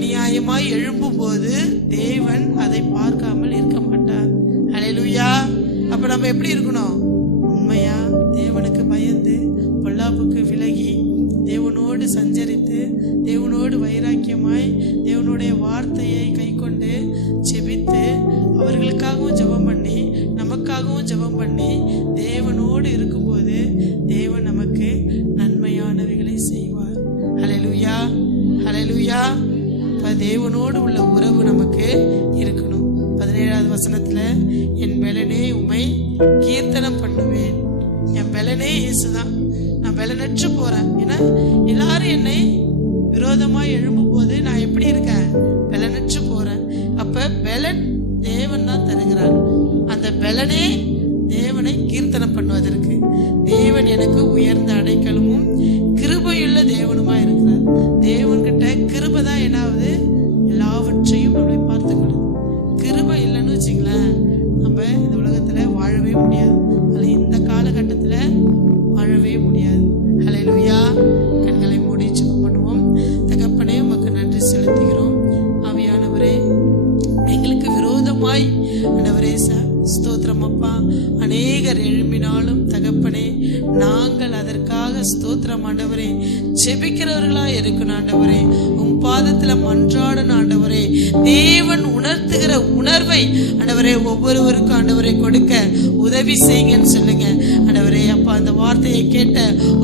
அநியாயமாய் எழும்பும் போது தேவன் அதை பார்க்காமல் இருக்க மாட்டார். ஹல்லேலூயா. அப்ப நம்ம எப்படி இருக்கணும்? உண்மையா தேவனுக்கு பயந்து பொல்லாப்புக்கு விலகி தேவனோடு சஞ்சரித்து தேவனோடு வைராக்கியமாய் தேவனுடைய வார்த்தையை கைக்கொண்டு ஜெபித்து அவர்களுக்காகவும் ஜெபம் பண்ணி நமக்காகவும் ஜெபம் பண்ணி தேவனோடு இருக்கும்போது தேவன் நமக்கு நன்மையானவைகளை செய்வார். ஹல்லேலூயா, ஹல்லேலூயா. தேவனோடு உள்ள உறவு நமக்கு இருக்கணும். 17வது வசனத்துல, என் பெலனே உம்மை கீர்த்தனம் பண்ணுவேன். என் பெலனே இயேசுதான். நான் பெலனற்று போறேன். ஏன்னா எல்லாரும் என்னை விரோதமா எழும்பும் போது நான் எப்படி இருக்கேன்? பெலனற்று போறேன். அப்ப பெலன் தேவன் தான் தருகிறார். அந்த பெலனே தேவனை கீர்த்தனம் பண்ணுவதற்கு தேவன் எனக்கு உயர்ந்த அடைக்கலமும் கிருபையுள்ள தேவனுமா இருக்கிறார். தேவன்கிட்ட கிருபை தான் என்னாவது எல்லாவற்றையும் நம்மளை பார்த்துக்கொள்ளுது. கிருபை இல்லைன்னு வச்சுங்களேன், நம்ம இந்த உலகத்துல வாழவே முடியாது. அல்ல இந்த காலகட்டத்துல வாழவே முடியாது. ஹல்லேலூயா. கண்களை மூடி ஜெபம் பண்ணுவோம். தகப்பனே, உமக்கு நன்றி செலுத்துகிறோம். ஆவியானவரே, எங்களுக்கு விரோதமாய் ஆண்டவரே ஸ்தோத்திரம் அப்பா. அநேகர் எழும்பினாலும் தகப்பனே, நாங்கள் அதற்காக ஸ்தோத்திரம் ஆண்டவரே ஜெபிக்கிறவர்களா இருக்கணும் ஆண்டவரே. உம் பாதத்துல மன்றாடணும் ஆண்டவரே. தேவன் உணர்த்துகிற உணர்வை ஆண்டவரே ஒவ்வொருவருக்கும் ஆண்டவரை கொடுக்க உதவி செய்யுங்கன்னு சொல்லுங்க ஆண்டவரே. அப்பா, அந்த வார்த்தையை கேட்ட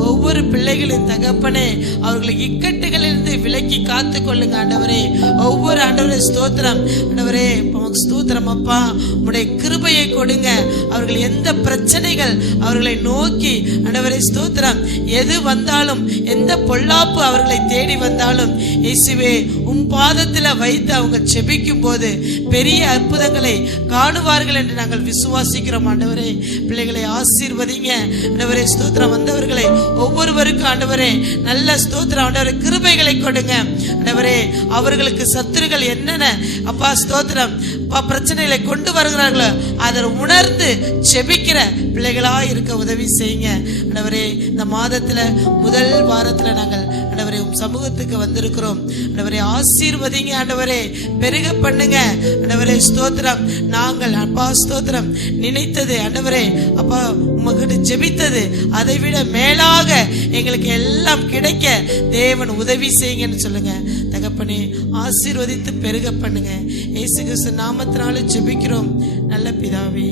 ஒவ்வொரு பிள்ளைகளின் தகப்பனே, அவர்களை இக்கட்டுகளிலிருந்து விலக்கி காத்து கொள்ளுங்க ஆண்டவரே. ஒவ்வொரு ஆண்டவரே ஸ்தோத்திரம் ஆண்டவரே, உமக்கு ஸ்தோத்திரம் அப்பா. உம்முடைய கிருபையை கொடுங்க. அவர்கள் எந்த பிரச்சனைகள் அவர்களை நோக்கி ஆண்டவரே ஸ்தோத்திரம் எது வந்தாலும், எந்த பொல்லாப்பு அவர்களை தேடி வந்தாலும் இயேசுவே உம் பாதத்துல வைத்து அவங்க ஜெபிக்கும் போது பெரிய அற்புதங்களை காணுவார்கள் என்று நாங்கள் விசுவாசிக்கிறோம் ஆண்டவரே. பிள்ளைகளை ஆசீர்வதிங்க ஆண்டவரே ஸ்தோத்திரம். வந்தவர்களை ஒவ்வொருவருக்கும் ஆண்டவரே நல்ல ஸ்தோத்திரம் ஆண்டவரே கிருபைகளை கொடுங்க ஆண்டவரே. அவர்களுக்கு சத்துருகள் என்னென்ன அப்பா ஸ்தோத்திரம் பிரச்சனைகளை கொண்டு வருகிறார்களோ அதை உணர்ந்து ஜெபிக்கிற பிள்ளைகளா இருக்க உதவி செய்யுங்க ஆண்டவரே. இந்த மாதத்துல முதல் வாரத்துல நாங்கள் ஆண்டவரே உம் சமூகத்துக்கு வந்திருக்கிறோம் ஆண்டவரே. ஆசீர்வதிங்க ஆண்டவரே, பெருக பண்ணுங்க ஆண்டவரே ஸ்தோத்திரம். நாங்கள் அப்பா ஸ்தோத்திரம் நினைத்தது ஆண்டவரே அப்பா உமக்கிட்ட ஜெபித்தது அதை விட மேலாக எங்களுக்கு எல்லாம் கிடைக்க தேவன் உதவி செய்யுங்கன்னு சொல்லுங்க தகப்பனே. ஆசீர்வதித்து பெருக பண்ணுங்க. இயேசு கிறிஸ்து நாமத்தினால ஜெபிக்கிறோம் நல்ல பிதாவே.